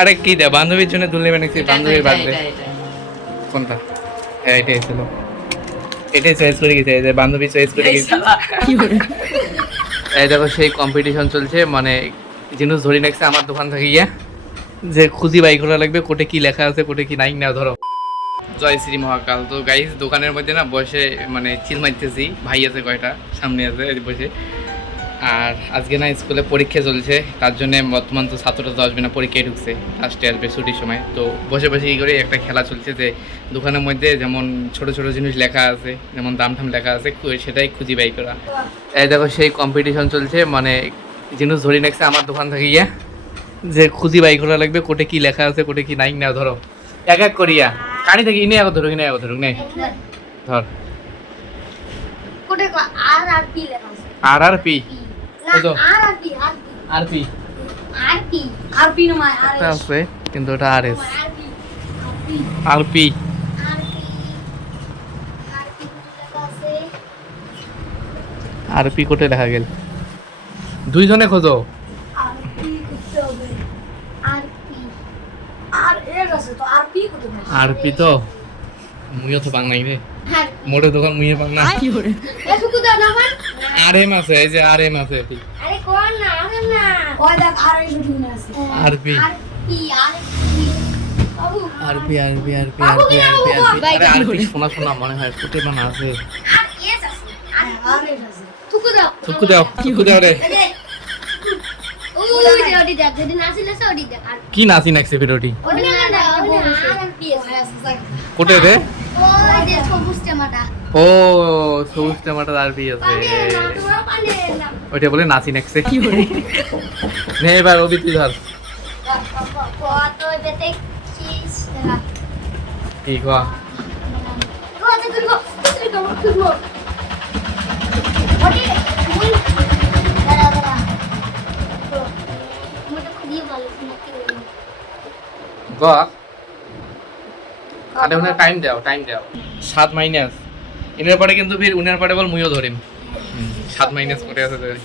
আরে কি দে বান্ধবীর জন্য দুল নেবে নাকি? বান্ধবীর বার্থডে কোনটা? হ্যাঁ এটাই ছিল, এটাই চয়েস করে গেছে, এই যে বান্ধবী চয়েস করে গেছে। এই দেখো সেই কম্পিটিশন চলছে, মানে জিনিস ধরে রাখছে আমার দোকান থেকে গিয়ে যে খুঁজি বাই করা লাগবে, কোটে কি লেখা আছে কোটে কি নাই না। ধরো জয় শ্রী মহাকাল। তো গাইস দোকানের মধ্যে না বসে মানে চিল মারতেছি, ভাই আছে কয়টা সামনে আছে বসে। আর আজকে না স্কুলে পরীক্ষা চলছে, তার জন্য বর্তমান তো ছাত্ররা তো আসবে না, পরীক্ষায় ঢুকছে, লাস্টে আসবে ছুটির সময়। তো বসে বসে কী করে একটা খেলা চলছে যে দোকানের মধ্যে যেমন ছোট ছোট জিনিস লেখা আছে, যেমন দাম ঠাম লেখা আছে, সেটাই খুঁজি বাই করা। এই দেখো সেই কম্পিটিশন চলছে, মানে জিনিস ধরে রাখছে আমার দোকান থেকে গিয়া যে খুঁজি বাই করা লাগবে, কোটে কি লেখা আছে কোটে কি নাই না। ধরো এক এক করিয়া কানি থেকে ইনে এক ধরুক, ইনে এক ধরুক নে ধর। কোটে আর আর পি লেখা আছে। আর আর পি কত? আর আর P R P R P না আর এটা আছে কিন্তু ওটা আর এস। আর P R P R P লেখা আছে। আর পি কোটে লেখা গেল, দুইজনে খোঁজো। আর পি করতে হবে। আর পি আর এর আছে তো আর পি করতে হবে। আর পি তো মুইও তো পাং নাই রে, হ্যাঁ মোটে দোকান মুইও পাং না। কি করে এ সুকু দাও না মান। আর এম আছে, এই যে আর এম আছে। আরে কোন না আরে না ওই দেখ আর এই শুটিং আছে। আর পি আর পি বাবু আর P R P R P R P R P R P. আরে আর পি শোনা শোনা মনে হয় কোটে বানা আছে। আর এস আছে। আর এস আছে সুকু দাও থুকু দাও, থুকু দাও রে। ওই যে ওডি দেখ যদি নাসি নাসি ওডি দেখ আর কি নাচি নাকছে ভিডিওটি ওডি না না আর পি আছে কোটে রে? ওই যে সবুজ টমাটা ও সবুজ টমাটার আর পি আছে, পানি না তোমার পানি না ওইটা বলে নাচি নাকছে। কি করে নে এবার অবি তুই ধর। কত বেতে চিজ দেখা কি কয়া কত তুই ওডি মুই দাঁড়া দাঁড়া মোটা খুবই ভালো নাকি কয়া আরে উনার টাইম দাও, টাইম দাও। 7 মাইনাস এনের পরে কিন্তু ফির উনার পরে বল মুইও ধরিম। 7 মাইনাস করে আছে ধরে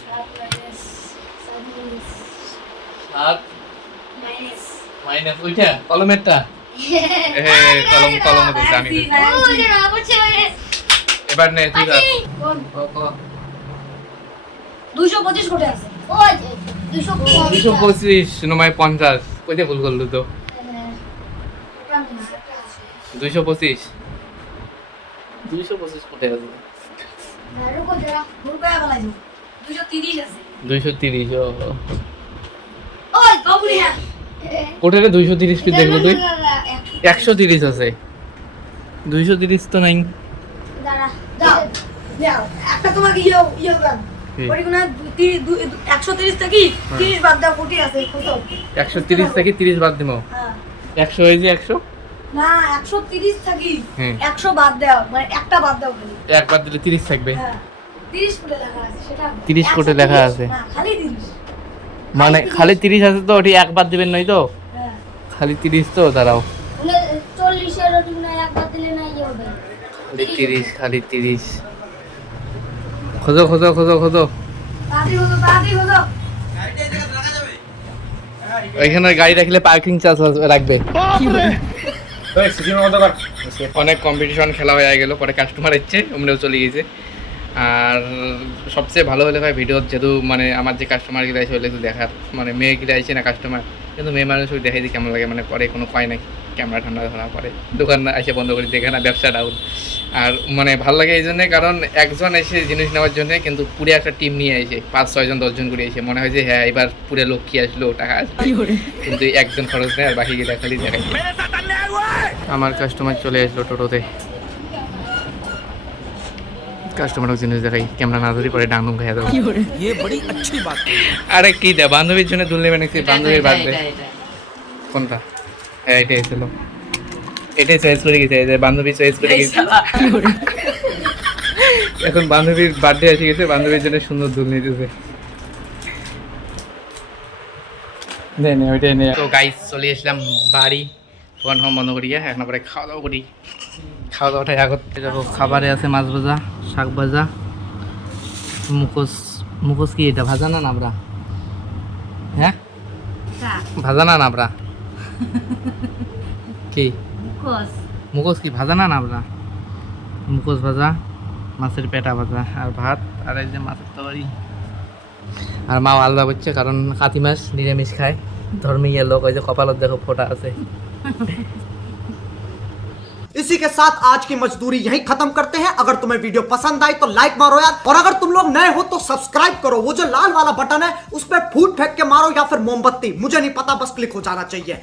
7 মাইনাস ওইটা কলমেরটা। কলম কলম তো জানি। ওই যে না বলছে এবার নে তুই ধর। 225 কোটি আছে ওই যে 225 নয় 50 কইতে ভুল করলু তো। 225 225 কোটে আছে। রুকো জরা ভুল কয়া বলাইছো 230 আছে 230 ওই বাবুরি হ্যাঁ কোটে রে 230 কি দেখলো তুই? 130 আছে, 230 তো নাই। দাঁড়া দাও দাও একটা তোমাকে ইয়ে গান ওই কোনা 130 থেকে 30 বাদ দাও কোটি আছে কত 130 থেকে 30 বাদ দিমো। হ্যাঁ 100 এই যে 100 না 130 থেকে হুম 100 বাদ দাও মানে একটা বাদ দাও খালি এক বাদ দিলে 30 থাকবে। হ্যাঁ 30 কোটি লেখা আছে সেটা 30 কোটি লেখা আছে না খালি 30 মানে খালি 30 আছে তো ওটি এক বাদ দিবেন নয় তো, হ্যাঁ খালি 30 তো দাঁড়াও 40 এর ওটি না এক বাদ দিলে না ইয়ে হবে খালি 30 খালি 30 খোঁজো খোঁজো খোঁজো খোঁজো। তাড়াতাড়ি হলো ওইখানে গাড়ি রাখলে পার্কিং চার্জ রাখবে। অনেক কম্পিটিশন খেলা হয়ে গেল, পরে কাস্টমার এসছে ওমরাও চলে গেছে। আর সবচেয়ে ভালো হলে ভাই ভিডিও যেহেতু মানে আমার যে কাস্টমারগুলো আসে ওগুলো একটু দেখার, মানে মেয়েগুলো আসে না কাস্টমার, কিন্তু মেয়ে মানুষ দেখাই দিই কেমন লাগে, মানে পরে কোনো কয় নাই ক্যামেরা ঠান্ডা ধরা পরে দোকান এসে বন্ধ করে দেখে না, ব্যবসা ডাউন। আর মানে ভালো লাগে এই জন্যে কারণ একজন এসে জিনিস নেওয়ার জন্য কিন্তু পুরো একটা টিম নিয়ে এসে 5-6 জন 10 জন করে এসে মনে হয় যে হ্যাঁ এবার পুরো লোক কি আসলো টাকা আসবে, কিন্তু একজন খরচ নেই আর বাকি গিয়ে খালি দেখাই। আমার কাস্টমার চলে আসলো টোটোতে, কাস্টমারকে জিনিস দেখাই ক্যামেরা না ধরি পরে ডাংডুম খাইয়া দেবো। আরে কি দে বান্ধবীর জন্য দুল নেবে নাকি? বান্ধবীর বার্থডে কোনটা? হ্যাঁ এটাই ছিল, এটাই চয়েস করে গেছে, এই যে বান্ধবী চয়েস করে গেছে। এখন বান্ধবীর বার্থডে এসে গেছে, বান্ধবীর জন্য সুন্দর দুল নিতেছে। নে নে ওইটাই নে। তো গাইস চলে আসলাম বাড়ি, ফোন হোম বন্ধ করি, এখন পরে খাওয়া দাওয়া করি। খাওয়া দাওয়াটাই আগত দেখো, খাবারে আছে মাছ ভাজা, শাক ভাজা, মুখোশ। মুখোশ কি এটা ভাজা না নাবড়া? হ্যাঁ ভাজা না নাবড়া? কি মুখোশ। মুখোশ কি ভাজা না আপনার? মুখোশ ভাজা, মাছের পেটা ভাজা আর ভাত, আর এই যে মাছের তরকারি। আর মা আলাদা করছে কারণ কাতি মাছ নিরামিষ খায়, ধর্মীয় লোক, ওই যে কপালত দেখো ফোঁটা আছে। इसी के साथ आज की मजदूरी यहीं खत्म करते हैं। अगर तुम्हें वीडियो पसंद आई तो लाइक मारो यार, और अगर तुम लोग नए हो तो सब्सक्राइब करो। वो जो लाल वाला बटन है उस पर फूट फेंक के मारो या फिर मोमबत्ती, मुझे नहीं पता, बस क्लिक हो जाना चाहिए।